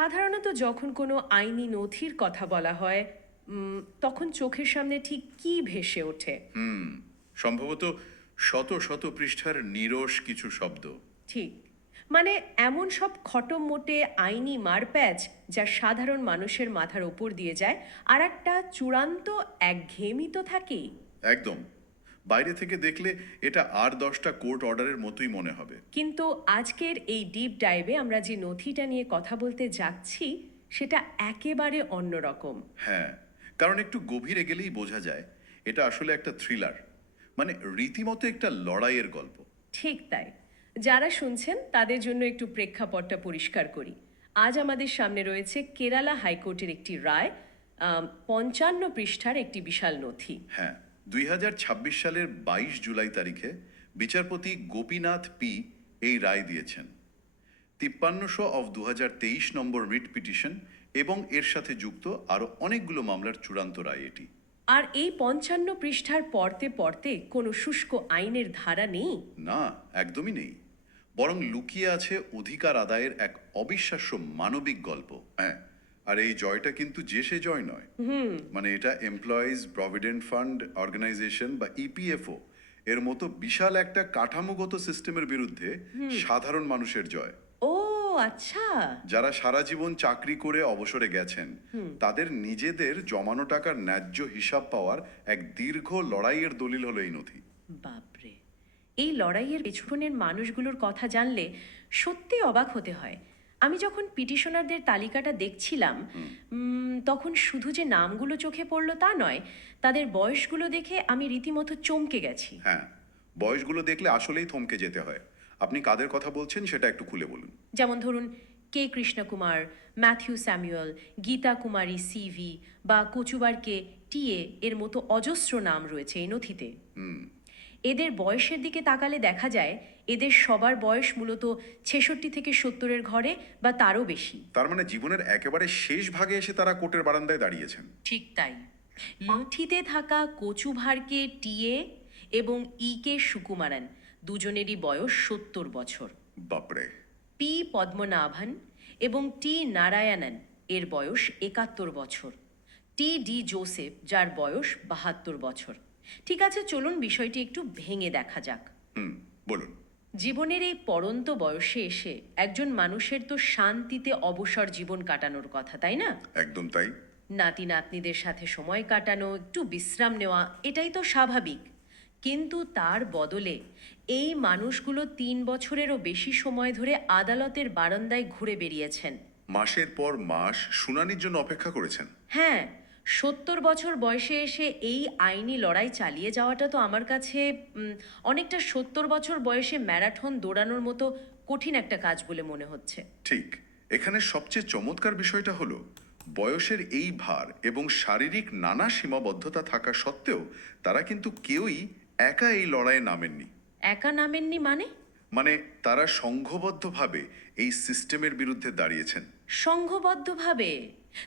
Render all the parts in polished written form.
সাধারণত যখন কোনো আইনি নথির কথা বলা হয় তখন চোখের সামনে ঠিক কী ভেসে ওঠে? সম্ভবত শত শত পৃষ্ঠার নিরস কিছু শব্দ। ঠিক, মানে এমন সব খটোমোটে আইনি মারপ্যাচ যা সাধারণ মানুষের মাথার ওপর দিয়ে যায়, আর একটা চূড়ান্ত একঘেয়েমি তো থাকেই। একদম। বাইরে থেকে দেখলে এটা আর 10টা কোর্ট অর্ডারের মতোই মনে হবে। কিন্তু আজকের এই ডিপ ডাইভে আমরা যে নথিটা নিয়ে কথা বলতে যাচ্ছি সেটা একেবারে অন্যরকম। হ্যাঁ, কারণ একটু গভীরে গেলেই বোঝা যায় এটা আসলে একটা থ্রিলার, মানে রীতিমতো একটা লড়াইয়ের গল্প। ঠিক তাই। যারা শুনছেন তাদের জন্য একটু প্রেক্ষাপটটা পরিষ্কার করি। আজ আমাদের সামনে রয়েছে কেরালা হাইকোর্টের একটি রায়, 55 পৃষ্ঠার একটি বিশাল নথি। হ্যাঁ, 2026 সালের 22 জুলাই তারিখে বিচারপতি গোপীনাথ পি এই রায় দিয়েছেন। 5300/2023 নম্বর রিট পিটিশন এবং এর সাথে যুক্ত আরও অনেকগুলো মামলার চূড়ান্ত রায় এটি। আর এই 55 পৃষ্ঠার পড়তে পড়তে কোনো শুষ্ক আইনের ধারা নেই। না, একদমই নেই। বরং লুকিয়ে আছে অধিকার আদায়ের এক অবিশ্বাস্য মানবিক গল্প। হ্যাঁ, আর এই জয়টা কিন্তু যে সে জয় নয়। মানে এটা এমপ্লয়িজ প্রভিডেন্ট ফান্ড অর্গানাইজেশন বা ইপিএফও এর মতো বিশাল একটা কাঠামোগত সিস্টেমের বিরুদ্ধে সাধারণ মানুষের জয়। ও আচ্ছা। যারা সারা জীবন চাকরি করে অবসরে গেছেন, তাদের নিজেদের জমানো টাকার ন্যায্য হিসাব পাওয়ার এক দীর্ঘ লড়াইয়ের দলিল হলো এই নথি। বাপরে, এই লড়াইয়ের পেছনের মানুষগুলোর কথা জানলে সত্যি অবাক হতে হয়। আমি যখন পিটিশনারদের তালিকাটা দেখছিলাম তখন শুধু যে নামগুলো চোখে পড়লো তা নয়, তাদের বয়সগুলো দেখে আমি রীতিমতো চমকে গেছি। হ্যাঁ, বয়সগুলো দেখলে আসলেই থমকে যেতে হয়। আপনি কাদের কথা বলছেন সেটা একটু খুলে বলুন। যেমন ধরুন কে কৃষ্ণকুমার, ম্যাথিউ স্যামুয়েল, গীতা কুমারী সিভি বা কচুবার কে টিএ এর মতো অজস্র নাম রয়েছে এই নথিতে। এদের বয়সের দিকে তাকালে দেখা যায় এদের সবার বয়স মূলত 66 থেকে 70-এর ঘরে বা তারও বেশি। তার মানে জীবনের একেবারে শেষ ভাগে এসে তারা কোর্টের বারান্দায় দাঁড়িয়েছেন। ঠিক তাই। নথিতে থাকা কচুভারকে টিএ এবং কে সুকুমারন দুজনেরই বয়স 70 বছর। বাপরে। পি পদ্মনাভন এবং টি নারায়ণন এর বয়স 71 বছর। ডি জোসেফ যার বয়স 72 বছর। ঠিক আছে, চলুন বিষয়টি একটু ভেঙে দেখা যাক। বলুন। জীবনের এই পড়ন্ত বয়সে এসে একজন মানুষের তো শান্তিতে অবসর জীবন কাটানোর কথা, তাই না? একদম তাই। নাতি নাতনিদের সাথে সময় কাটানো, একটু বিশ্রাম নেওয়া, এটাই তো স্বাভাবিক। কিন্তু তার বদলে এই মানুষগুলো 3 বছরেরও বেশি সময় ধরে আদালতের বারান্দায় ঘুরে বেরিয়েছেন। মাসের পর মাস শুনানির জন্য অপেক্ষা করেছেন। হ্যাঁ, 70 বছর বয়সে এসে এই আইনি লড়াই চালিয়ে যাওয়াটা তো আমার কাছে অনেকটা 70 বছর বয়সে ম্যারাথন দৌড়ানোর মতো কঠিন একটা কাজ বলে মনে হচ্ছে। ঠিক। এখানে সবচেয়ে চমৎকার বিষয়টা হলো বয়সের এই ভার এবং শারীরিক নানা সীমাবদ্ধতা থাকা সত্ত্বেও তারা কিন্তু কেউই একা এই লড়াইয়ে নামেননি। একা নামেননি মানে? মানে তারা সংঘবদ্ধভাবে এই সিস্টেমের বিরুদ্ধে দাঁড়িয়েছেন। সংঘবদ্ধভাবে?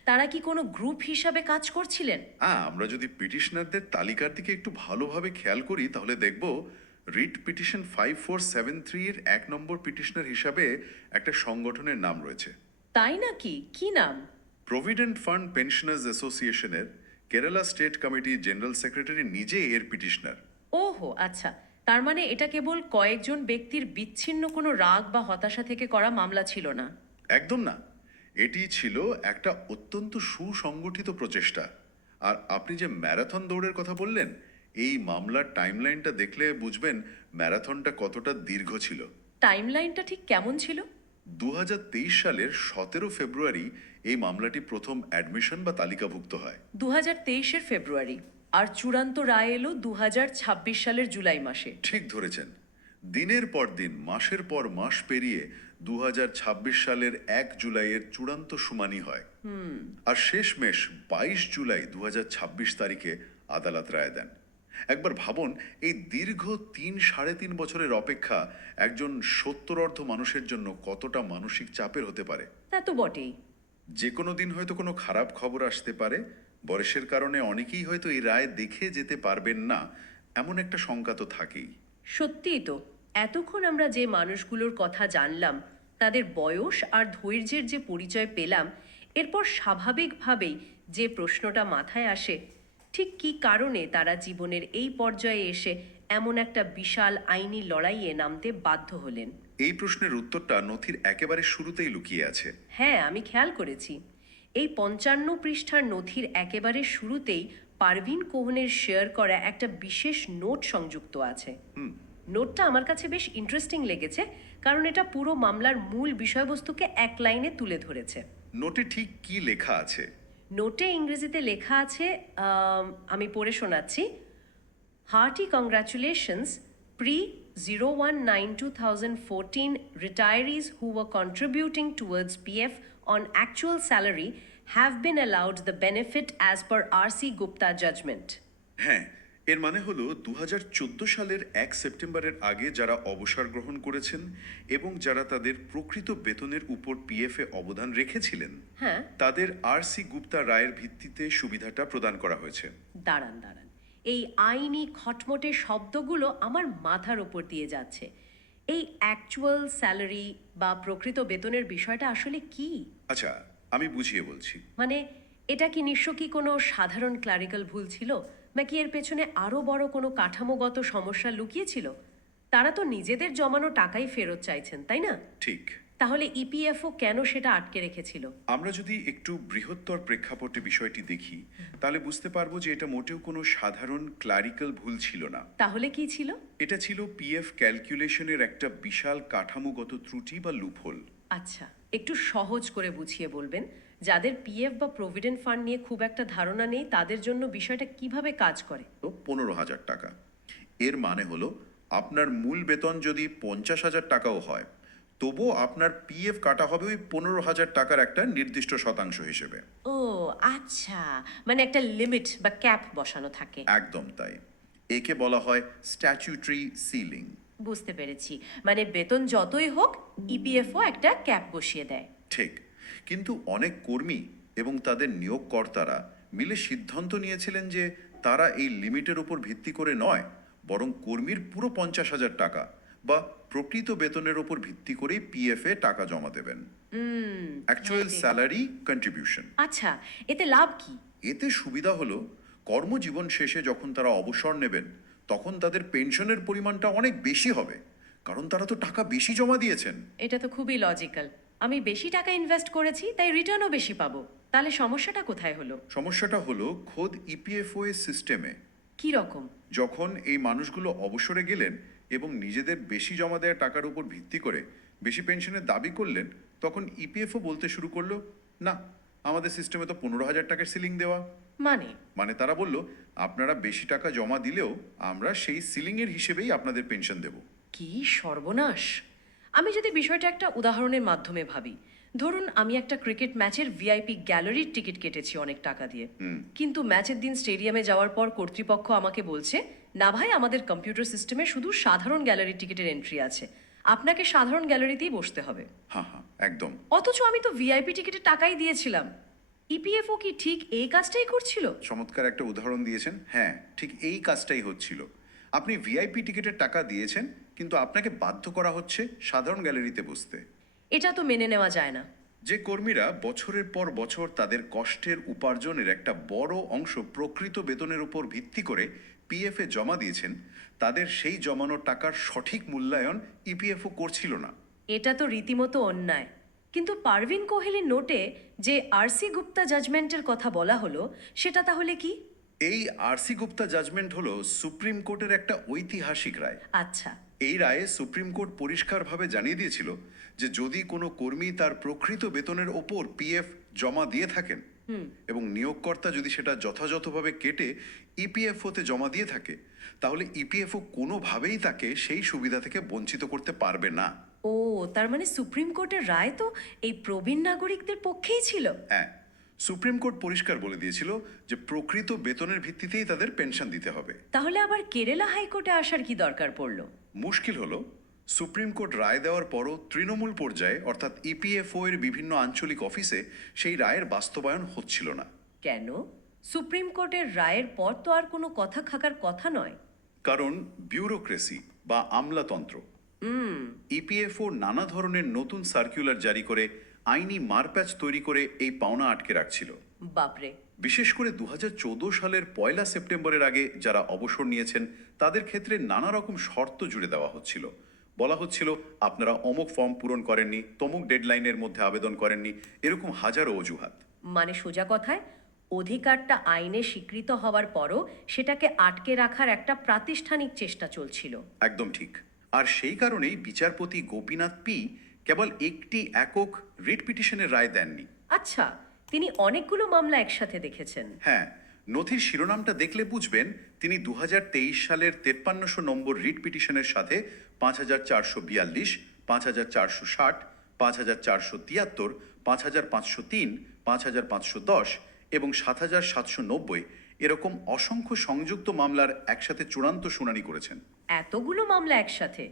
তারা কি কোনো গ্রুপ হিসাবে কাজ করছিলেন? আমরা যদি পিটিশনারদের তালিকার দিকে একটু ভালোভাবে খেয়াল করি তাহলে দেখব রিট পিটিশন 5473 এর 1 নম্বর পিটিশনার হিসাবে একটা সংগঠনের নাম রয়েছে। তাই নাকি? কি নাম? প্রভিডেন্ট ফান্ড পেনশনার্স অ্যাসোসিয়েশনের Kerala state committee general secretary নিজে এর পিটিশনার। ওহো আচ্ছা, তার মানে এটা কেবল কয়েকজন ব্যক্তির বিচ্ছিন্ন কোনো রাগ বা হতাশা থেকে করা মামলা ছিল না। একদম না, এটি ছিল একটা অত্যন্ত সুসংগঠিত প্রচেষ্টা। আর আপনি যে ম্যারাথন দৌড়ের কথা বললেন, এই মামলার টাইমলাইনটা দেখলে বুঝবেন ম্যারাথনটা কতটা দীর্ঘ ছিল। টাইমলাইনটা ঠিক কেমন ছিল? 2023 সালের 17 ফেব্রুয়ারি এই মামলাটি প্রথম অ্যাডমিশন বা তালিকাভুক্ত হয়। 2023-এর ফেব্রুয়ারি, আর চূড়ান্ত রায় এলো 2026 সালের জুলাই মাসে। ঠিক ধরেছেন। দিনের পর দিন, মাসের পর মাস পেরিয়ে 2026 সালের 1 জুলাইয়ের চূড়ান্ত শুনানি হয়। আর শেষমেশ 22 জুলাই 2026 তারিখে আদালত রায় দেন। একবার ভাবুন, এই দীর্ঘ 3-3.5 বছরের অপেক্ষা একজন সত্তরর্ধ মানুষের জন্য কতটা মানসিক চাপের হতে পারে। তা তো বটেই। যে কোনো দিন হয়তো কোনো খারাপ খবর আসতে পারে, বয়সের কারণে অনেকেই হয়তো এই রায় দেখে যেতে পারবেন না, এমন একটা শঙ্কা তো থাকেই। সত্যিই তো, এতক্ষণ আমরা যে মানুষগুলোর কথা জানলাম তাদের বয়স আর ধৈর্যের যে পরিচয় পেলাম, এরপর স্বাভাবিকভাবেই যে প্রশ্নটা মাথায় আসে, ঠিক কী কারণে তারা জীবনের এই পর্যায়ে এসে এমন একটা বিশাল আইনি লড়াইয়ে নামতে বাধ্য হলেন? এই প্রশ্নের উত্তরটা নথির একেবারে শুরুতেই লুকিয়ে আছে। হ্যাঁ, আমি খেয়াল করেছি। এই ৫৫ পৃষ্ঠার নথির একেবারে শুরুতেই পারভিন কোহনের শেয়ার করা একটা বিশেষ নোট সংযুক্ত আছে। নোটটা আমার কাছে বেশ ইন্টারেস্টিং লেগেছে, কারণ এটা পুরো মামলার মূল বিষয়বস্তুকে এক লাইনে তুলে ধরেছে। নোটে ঠিক কি লেখা আছে? নোটে ইংরেজিতে লেখা আছে, আমি পড়ে শোনাচ্ছি। Hearty congratulations, pre-019-2014 retirees who were contributing towards PF on actual salary have been allowed the benefit as per RC Gupta judgment. হ্যাঁ, এর মানে হলো 2014 সালের 1 সেপ্টেম্বরের আগে যারা অবসর গ্রহণ করেছেন এবং যারা তাদের প্রকৃত বেতনের উপর পিএফে অবদান রেখেছিলেন, হ্যাঁ। তাদের আরসি গুপ্তা রায়ের ভিত্তিতে সুবিধাটা প্রদান করা হয়েছে। দাঁড়ান দাঁড়ান, এই আইনি খটমটে শব্দগুলো আমার মাথার ওপর দিয়ে যাচ্ছে। এই অ্যাকচুয়াল স্যালারি বা প্রকৃত বেতনের বিষয়টা আসলে কি? আচ্ছা, আমি বুঝিয়ে বলছি। মানে এটা কি নিশ্চয় কি কোনো সাধারণ ক্লারিক্যাল ভুল ছিল, নাকি এর পেছনে আরো বড় কোনো কাঠামোগত সমস্যা লুকিয়ে ছিল? তারা তো নিজেদের জমানো টাকাই ফেরত চাইছেন, তাই না? ঠিক। তাহলে ইপিএফও কেন সেটা আটকে রেখেছিল? আমরা যদি একটু বৃহত্তর প্রেক্ষাপটে বিষয়টি দেখি, তাহলে বুঝতে পারবো যে এটা মোটেও কোনো সাধারণ ক্লারিক্যাল ভুল ছিল না। তাহলে কি ছিল? এটা ছিল পিএফ ক্যালকুলেশনের একটা বিশাল কাঠামোগত ত্রুটি বা লুপহোল। আচ্ছা, একটু সহজ করে বুঝিয়ে বলবেন। যাদের পিএফ বা প্রভিডেন্ট ফান্ড নিয়ে খুব একটা ধারণা নেই, তাদের জন্য বিষয়টা কিভাবে কাজ করে? তো 15,000 টাকা। এর মানে হলো আপনার মূল বেতন যদি 50,000 টাকাও হয়, তবুও আপনার পিএফ কাটা হবে ওই 15,000 টাকার একটা নির্দিষ্ট শতাংশ হিসেবে। ও আচ্ছা, মানে একটা লিমিট বা ক্যাপ বসানো থাকে। একদম তাই। একে বলা হয় স্ট্যাচুটরি সিলিং। বুঝতে পেরেছি, মানে বেতন যতই হোক ইপিএফও একটা ক্যাপ বসিয়ে দেয়। ঠিক। কিন্তু অনেক কর্মী এবং তাদের নিয়োগকর্তারা মিলে সিদ্ধান্ত নিয়েছিলেন যে তারা এই লিমিটের উপর ভিত্তি করে নয়, বরং কর্মীর পুরো 50,000 টাকা বা প্রকৃত বেতনের উপর ভিত্তি করেই পিএফ এ টাকা জমা দেবেন। Actual salary contribution. আচ্ছা, এতে লাভ কি? এতে সুবিধা হলো কর্মজীবন শেষে যখন তারা অবসর নেবেন, তখন তাদের পেনশনের পরিমাণটা অনেক বেশি হবে, কারণ তারা তো টাকা বেশি জমা দিয়েছেন। এটা তো খুবই লজিক্যাল। আমি বেশি টাকা ইনভেস্ট করেছি, তাই রিটার্নও বেশি পাবো। তাহলে সমস্যাটা কোথায় হলো? সমস্যাটা হলো খোদ ইপিএফও এর সিস্টেমে। কি রকম? যখন এই মানুষগুলো অবসরে গেলেন এবং নিজেদের বেশি জমা দেওয়া টাকার উপর ভিত্তি করে বেশি পেনশনের দাবি করলেন, তখন ইপিএফও বলতে শুরু করলো, না, আমাদের সিস্টেমে তো 15,000 টাকার সিলিং দেওয়া। মানে তারা বলল, আপনারা বেশি টাকা জমা দিলেও আমরা সেই সিলিংয়ের হিসেবেই আপনাদের পেনশন দেব। কি সর্বনাশ! আমি যদি বিষয়টা একটা উদাহরণের মাধ্যমে ভাবি, ধরুন আমি একটা ক্রিকেট ম্যাচের ভিআইপি গ্যালারির টিকিট কেটেছি অনেক টাকা দিয়ে, কিন্তু ম্যাচের দিন স্টেডিয়ামে যাওয়ার পর কর্তৃপক্ষ আমাকে বলছে, না ভাই, আমাদের কম্পিউটার সিস্টেমে শুধু সাধারণ গ্যালারি টিকিটের এন্ট্রি আছে, আপনাকে সাধারণ গ্যালারিতেই বসতে হবে। হ্যাঁ হ্যাঁ, একদম। অথচ আমি তো ভিআইপি টিকিটের টাকাই দিয়েছিলাম। ইপিএফও কি ঠিক এই কাজটাই করছিল? চমৎকার একটা উদাহরণ দিয়েছেন। হ্যাঁ, ঠিক এই কাজটাই হচ্ছিল। আপনি ভিআইপি টিকিটের টাকা দিয়েছেন, কিন্তু আপনাকে বাধ্য করা হচ্ছে সাধারণ গ্যালারিতে বসতে। এটা তো মেনে নেওয়া যায় না। যে কর্মীরা বছরের পর বছর তাদের কষ্টের উপার্জনের একটা বড় অংশ প্রকৃত বেতনের উপর ভিত্তি করে পিএফে জমা দিয়েছেন, তাদের সেই জমানো টাকার সঠিক মূল্যায়ন ইপিএফও করছিল না। এটা তো রীতিমতো অন্যায়। কিন্তু পারভিন কোহেলির নোটে যে আরসি গুপ্তা জাজমেন্টের কথা বলা হলো, সেটা তাহলে কি? এই আরসি গুপ্তা জাজমেন্ট হলো সুপ্রিম কোর্টের একটা ঐতিহাসিক রায়। আচ্ছা। এই রায়ে সুপ্রিম কোর্ট পরিষ্কারভাবে জানিয়ে দিয়েছিল যে যদি কোনো কর্মী তার প্রকৃত বেতনের ওপর পিএফ জমা দিয়ে থাকেন এবং নিয়োগকর্তা যদি সেটা যথাযথভাবে কেটে ইপিএফওতে জমা দিয়ে থাকে, তাহলে ইপিএফও কোনোভাবেই তাকে সেই সুবিধা থেকে বঞ্চিত করতে পারবে না। ও, তার মানে সুপ্রিম কোর্টের রায় তো এই প্রবীণ নাগরিকদের পক্ষেই ছিল। হ্যাঁ, সুপ্রিম কোর্ট পরিষ্কার বলে দিয়েছিল যে প্রকৃত বেতনের ভিত্তিতেই তাদের পেনশন দিতে হবে। তাহলে আবার কেরালা হাইকোর্টে আসার কি দরকার পড়লো? মুশকিল হলো, সুপ্রিম কোর্ট রায় দেওয়ার পরও তৃণমূল পর্যায়ে অর্থাৎ ইপিএফও এর বিভিন্ন আঞ্চলিক অফিসে সেই রায়ের বাস্তবায়ন হচ্ছিল না। কেন? সুপ্রিম কোর্টের রায়ের পর তো আর কোনো কথা থাকার কথা নয়। কারণ বিউরোক্রেসি বা আমলাতন্ত্র ইপিএফও নানা ধরনের নতুন সার্কুলার জারি করে আইনি মারপ্যাচ তৈরি করে এই পাওনা আটকে রাখছিল। বাপরে। বিশেষ করে 2014 সালের 1 সেপ্টেম্বরের আগে যারা অবসর নিয়েছেন তাদের ক্ষেত্রে নানা রকম শর্ত জুড়ে দেওয়া হচ্ছিল। বলা হচ্ছিল আপনারা অমুক ফর্ম পূরণ করেননি, তমুক ডেডলাইনের মধ্যে আবেদন করেননি, এরকম হাজারো অজুহাত। মানে সোজা কথায় অধিকারটা আইনে স্বীকৃত হওয়ার পরও সেটাকে আটকে রাখার একটা প্রাতিষ্ঠানিক চেষ্টা চলছিল। একদম ঠিক। আর সেই কারণেই বিচারপতি গোপীনাথ পি কেবল একটি একক রিট পিটিশনের রায় দেননি। আচ্ছা, তিনি অনেকগুলো মামলা একসাথে দেখেছেন। হ্যাঁ, নথির শিরোনামটা দেখলে বুঝবেন তিনি 2023 সালের 5300 নম্বর রিট পিটিশনের সাথে 5442, 5460, 5473, 5503, 5510 এবং 7790 এরকম অসংখ্য সংযুক্ত মামলার একসাথে চূড়ান্ত শুনানি করেছেন। এতগুলো মামলা একসাথে,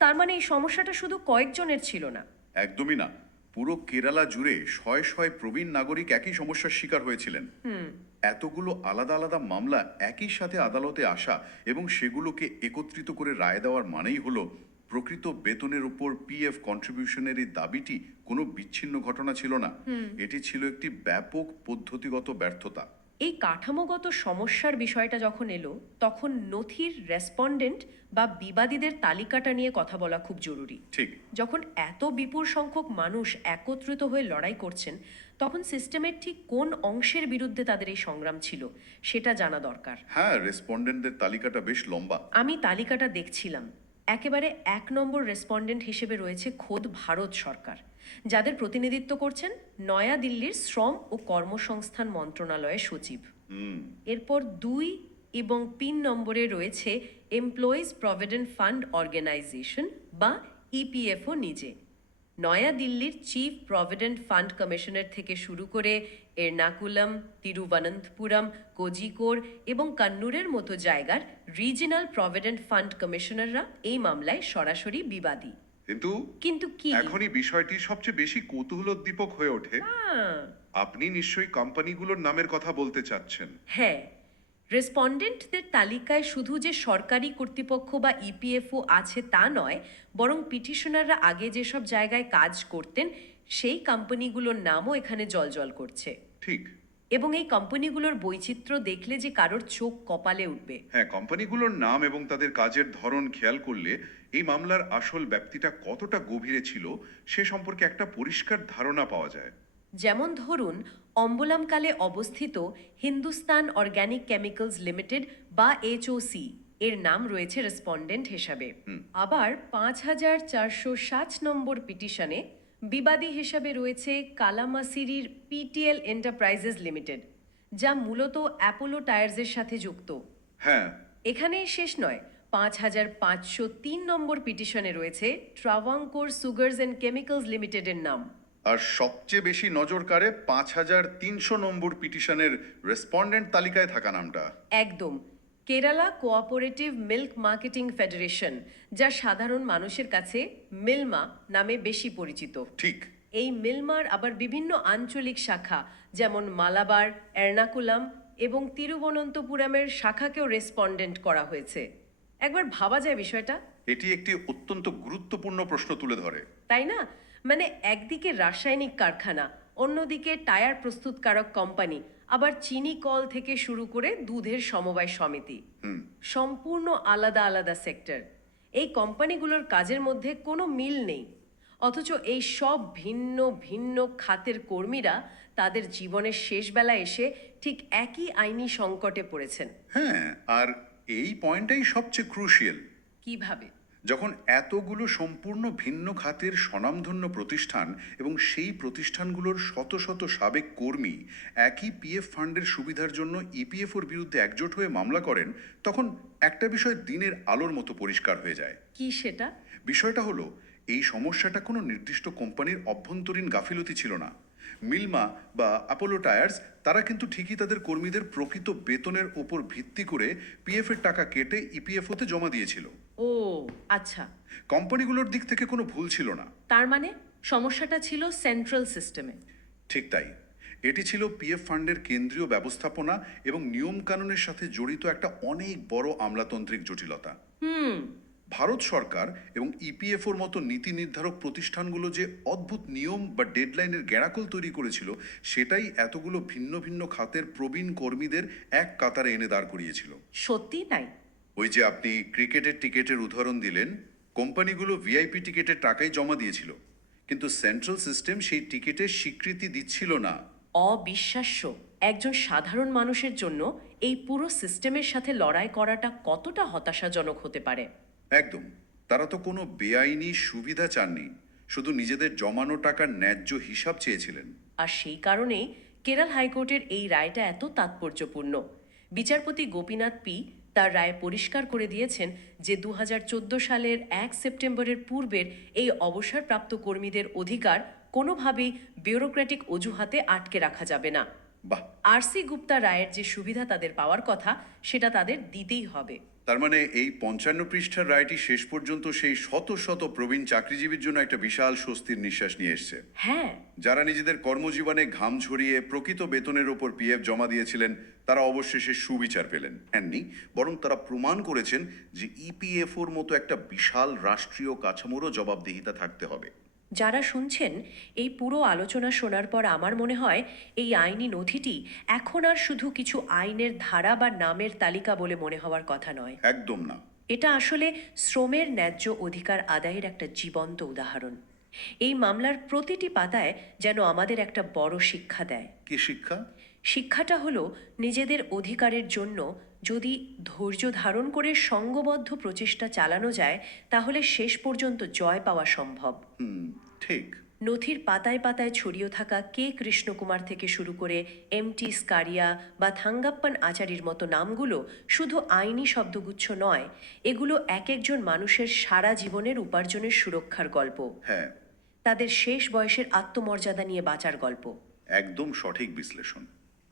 তার মানে এই সমস্যাটা শুধু কয়েকজনের ছিল না। একদমই না, পুরো কেরালা জুড়ে শয়ে শয়ে প্রবীণ নাগরিক একই সমস্যার শিকার হয়েছিলেন। এতগুলো আলাদা আলাদা মামলা একই সাথে আদালতে আসা এবং সেগুলোকে একত্রিত করে রায় দেওয়ার মানেই হলো প্রকৃত বেতনের উপর পিএফ কন্ট্রিবিউশনের এই দাবিটি কোনো বিচ্ছিন্ন ঘটনা ছিল না, এটি ছিল একটি ব্যাপক পদ্ধতিগত ব্যর্থতা। এই কাঠামোগত সমস্যার বিষয়টা যখন এলো তখন নথির রেসপন্ডেন্ট বা বিবাদীদের তালিকাটা নিয়ে কথা বলা খুব জরুরি। ঠিক। যখন এত বিপুল সংখ্যক মানুষ একত্রিত হয়ে লড়াই করছেন তখন সিস্টেমের ঠিক কোন অংশের বিরুদ্ধে তাদের এই সংগ্রাম ছিল সেটা জানা দরকার। হ্যাঁ, রেসপন্ডেন্টদের তালিকাটা বেশ লম্বা। আমি তালিকাটা দেখছিলাম। একেবারে 1 নম্বর রেসপন্ডেন্ট হিসেবে রয়েছে খোদ ভারত সরকার, যাদের প্রতিনিধিত্ব করছেন নয়াদিল্লির শ্রম ও কর্মসংস্থান মন্ত্রণালয়ের সচিব। এরপর 2 এবং 3 নম্বরে রয়েছে এমপ্লয়িজ প্রভিডেন্ট ফান্ড অর্গানাইজেশন বা ইপিএফও নিজে। নয়াদিল্লির চিফ প্রভিডেন্ট ফান্ড কমিশনার থেকে শুরু করে এর্নাকুলাম, তিরুবনন্তপুরম, কোজিকোর এবং কান্নুরের মতো জায়গার রিজিনাল প্রভিডেন্ট ফান্ড কমিশনাররা এই মামলায় সরাসরি বিবাদী। কিন্তু কি? এখনই বিষয়টি সবচেয়ে বেশি কৌতূহলোদ্দীপক হয়ে ওঠে। আপনি নিশ্চয়ই কোম্পানিগুলোর নামের কথা বলতে চাচ্ছেন। হ্যাঁ, রেসপন্ডেন্টদের তালিকায় শুধু যে সরকারি কর্তৃপক্ষ বা ইপিএফও আছে তা নয়, বরং পিটিশনাররা আগে যেসব জায়গায় কাজ করতেন সেই কোম্পানিগুলোর নামও এখানে জ্বলজ্বল করছে। ঠিক। এবং এই কোম্পানিগুলোর বৈচিত্র্য দেখলে যে কারোর চোখ কপালে উঠবে। হ্যাঁ, কোম্পানিগুলোর নাম এবং তাদের কাজের ধরন খেয়াল করলে এই মামলার আসল ব্যাপ্তিটা কতটা গভীরে ছিল সে সম্পর্কে একটা পরিষ্কার ধারণা পাওয়া যায়। যেমন ধরুন, অম্বুলামকালে অবস্থিত হিন্দুস্তান অর্গ্যানিক কেমিক্যালস লিমিটেড বা এইচওসি এর নাম রয়েছে রেসপন্ডেন্ট হিসাবে। আবার 5460 নম্বর পিটিশনে বিবাদী হিসাবে রয়েছে কালামাসিরির পিটিএল এন্টারপ্রাইজেস লিমিটেড, যা মূলত অ্যাপোলো টায়ার্সের সাথে যুক্ত। হ্যাঁ। এখানেই শেষ নয়, 5503 নম্বর পিটিশনে রয়েছে ট্রাভাঙ্কোর সুগারস অ্যান্ড কেমিক্যালস লিমিটেডের নাম। আর সবচেয়ে বেশি নজর কাড়ে 5300 নম্বর পিটিশনের রেসপন্ডেন্ট তালিকায় থাকা নামটা। একদম, Kerala cooperative milk marketing federation, যা সাধারণ মানুষের কাছে মিলমা নামে বেশি পরিচিত। ঠিক। এই মিলমার আবার বিভিন্ন আঞ্চলিক শাখা, যেমন মালাবার, এর্নাকুলাম এবং তিরুবনন্তপুরমের শাখাকেও রেসপন্ডেন্ট করা হয়েছে। একবার ভাবা যায় বিষয়টা। এটি একটি অত্যন্ত গুরুত্বপূর্ণ প্রশ্ন তুলে ধরে, তাই না? মানে একদিকে রাসায়নিক কারখানা, অন্যদিকে টায়ার প্রস্তুতকারক কোম্পানি, আবার চিনি কল থেকে শুরু করে দুধের সমবায় সমিতি, সম্পূর্ণ আলাদা আলাদা সেক্টর। এই কোম্পানিগুলোর কাজের মধ্যে কোনো মিল নেই, অথচ এই সব ভিন্ন ভিন্ন খাতের কর্মীরা তাদের জীবনের শেষ বেলায় এসে ঠিক একই আইনি সংকটে পড়েছেন। হ্যাঁ, আর এই পয়েন্টটাই সবচেয়ে ক্রুশিয়াল। কিভাবে? যখন এতগুলো সম্পূর্ণ ভিন্ন খাতের স্বনামধন্য প্রতিষ্ঠান এবং সেই প্রতিষ্ঠানগুলোর শত শত সাবেক কর্মী একই পিএফ ফান্ডের সুবিধার জন্য ইপিএফওর বিরুদ্ধে একজোট হয়ে মামলা করেন, তখন একটা বিষয় দিনের আলোর মতো পরিষ্কার হয়ে যায়। কি সেটা? বিষয়টা হলো, এই সমস্যাটা কোনো নির্দিষ্ট কোম্পানির অভ্যন্তরীণ গাফিলতি ছিল না। মিলমা বা অ্যাপোলো টায়ার্স তারা কিন্তু ঠিকই তাদের কর্মীদের প্রকৃত বেতনের ওপর ভিত্তি করে পিএফ এর টাকা কেটে ইপিএফওতে জমা দিয়েছিল। ও আচ্ছা। কোম্পানিগুলোর দিক থেকে কোনো ভুল ছিল না। তার মানে সমস্যাটা ছিল সেন্ট্রাল সিস্টেমে। ঠিক তাই। এটি ছিল পিএফ ফান্ডের কেন্দ্রীয় ব্যবস্থাপনা এবং নিয়মকানুনের সাথে জড়িত একটা অনেক বড় আমলাতান্ত্রিক জটিলতা। ভারত সরকার এবং ইপিএফওর মতো নীতি নির্ধারক প্রতিষ্ঠানগুলো যে অদ্ভুত নিয়ম বা ডেডলাইনের গ্যাঁড়াকল তৈরি করেছিল, সেটাই এতগুলো ভিন্ন ভিন্ন খাতের প্রবীণ কর্মীদের এক কাতারে এনে দাঁড় করিয়েছিল। সত্যি তাই। ওই যে আপনি ক্রিকেটের টিকিটের উদাহরণ দিলেন, কোম্পানিগুলো ভিআইপি টিকিটের টাকাই জমা দিয়েছিল, কিন্তু সেন্ট্রাল সিস্টেম সেই টিকিটের স্বীকৃতি দিচ্ছিল না। অবিশ্বাস্য। একজন সাধারণ মানুষের জন্য এই পুরো সিস্টেমের সাথে লড়াই করাটা কতটা হতাশাজনক হতে পারে। একদম। তারা তো কোনো বেআইনি সুবিধা চাননি, শুধু নিজেদের জমানো টাকার ন্যায্য হিসাব চেয়েছিলেন। আর সেই কারণেই কেরল হাইকোর্টের এই রায়টা এত তাৎপর্যপূর্ণ। বিচারপতি গোপীনাথ পি তার রায়ে পরিষ্কার করে দিয়েছেন যে 2014 সালের 1 সেপ্টেম্বরের পূর্বের এই অবসরপ্রাপ্ত কর্মীদের অধিকার কোনোভাবেই বিউরোক্রেটিক অজুহাতে আটকে রাখা যাবে না। বাহ! আরসি গুপ্তা রায়ের যে সুবিধা তাদের পাওয়ার কথা সেটা তাদের দিতেই হবে। তার মানে এই 55 পৃষ্ঠার রায়টি শেষ পর্যন্ত সেই শত শত প্রবীণ চাকরিজীবীর জন্য একটা বিশাল স্বস্তির নিঃশ্বাস নিয়ে এসছে। হ্যাঁ, যারা নিজেদের কর্মজীবনে ঘাম ঝরিয়ে প্রকৃত বেতনের ওপর পিএফ জমা দিয়েছিলেন, তারা অবশেষে সুবিচার পেলেন। হ্যাননি, বরং তারা প্রমাণ করেছেন যে ইপিএফওর মতো একটা বিশাল রাষ্ট্রীয় কাঠামোরও জবাবদিহিতা থাকতে হবে। যারা শুনছেন এই পুরো আলোচনা শোনার পর আমার মনে হয় এই আইনি নথিটি এখন আর শুধু কিছু আইনের ধারা বা নামের তালিকা বলে মনে হওয়ার কথা নয়। একদম না। এটা আসলে শ্রমের ন্যায্য অধিকার আদায়ের একটা জীবন্ত উদাহরণ। এই মামলার প্রতিটি পাতায় যেন আমাদের একটা বড় শিক্ষা দেয়। কি শিক্ষা? শিক্ষাটা হলো নিজেদের অধিকারের জন্য যদি ধৈর্য ধারণ করে সংঘবদ্ধ প্রচেষ্টা চালানো যায়, তাহলে শেষ পর্যন্ত জয় পাওয়া সম্ভব। ঠিক। নথির পাতায় পাতায় ছড়িয়ে থাকা কে কৃষ্ণকুমার থেকে শুরু করে এমটি স্কারিয়া বা থাঙ্গাপ্পান আচারির মতো নামগুলো শুধু আইনি শব্দগুচ্ছ নয়, এগুলো এক একজন মানুষের সারা জীবনের উপার্জনের সুরক্ষার গল্প। হ্যাঁ, তাদের শেষ বয়সের আত্মমর্যাদা নিয়ে বাঁচার গল্প। একদম সঠিক বিশ্লেষণ।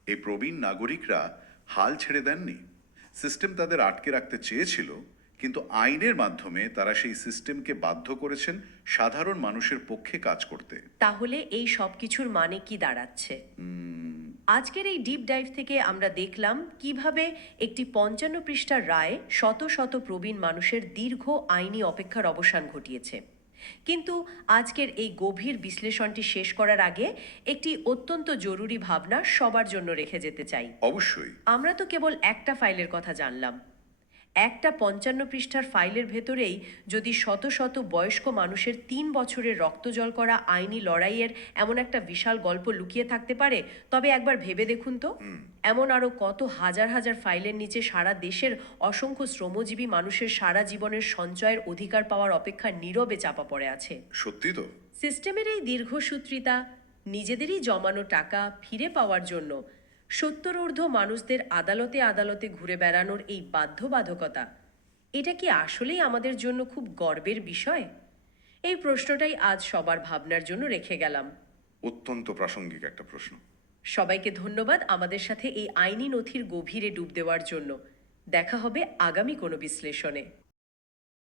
এই প্রবীণ নাগরিকরা হাল ছেড়ে দেননি। সিস্টেম তাদের আটকে রাখতে চেয়েছিল, কিন্তু আইনের মাধ্যমে তারা সেই সিস্টেমকে বাধ্য করেছেন সাধারণ মানুষের পক্ষে কাজ করতে। তাহলে এই সব কিছুর মানে কি দাঁড়াচ্ছে? আজকের এই ডিপ ডাইভ থেকে আমরা দেখলাম কিভাবে একটি 55 পৃষ্ঠার রায় শত শত প্রবীণ মানুষের দীর্ঘ আইনি অপেক্ষার অবসান ঘটিয়েছে। কিন্তু আজকের এই গভীর বিশ্লেষণটি শেষ করার আগে একটি অত্যন্ত জরুরি ভাবনা সবার জন্য রেখে যেতে চাই। অবশ্যই। আমরা তো কেবল একটা ফাইলের কথা জানলাম। একটা 55 পৃষ্ঠার ফাইলের ভেতরেই যদি শত শত বয়স্ক মানুষের 3 বছরের রক্তজল করা আইনি লড়াইয়ের এমন একটা বিশাল গল্প লুকিয়ে থাকতে পারে, তবে একবার ভেবে দেখুন তো, এমন আরো কত হাজার হাজার ফাইলের নিচে সারা দেশের অসংখ্য শ্রমজীবী মানুষের সারা জীবনের সঞ্চয়ের অধিকার পাওয়ার অপেক্ষা নীরবে চাপা পড়ে আছে। সত্যি তো। সিস্টেমের এই দীর্ঘসূত্রিতা, নিজেদেরই জমানো টাকা ফিরে পাওয়ার জন্য 70 ঊর্ধ্ব মানুষদের আদালতে আদালতে ঘুরে বেড়ানোর এই বাধ্যবাধকতা, এটা কি আসলেই আমাদের জন্য খুব গর্বের বিষয়? এই প্রশ্নটাই আজ সবার ভাবনার জন্য রেখে গেলাম। অত্যন্ত প্রাসঙ্গিক একটা প্রশ্ন। সবাইকে ধন্যবাদ আমাদের সাথে এই আইনি নথির গভীরে ডুব দেওয়ার জন্য। দেখা হবে আগামী কোনো বিশ্লেষণে।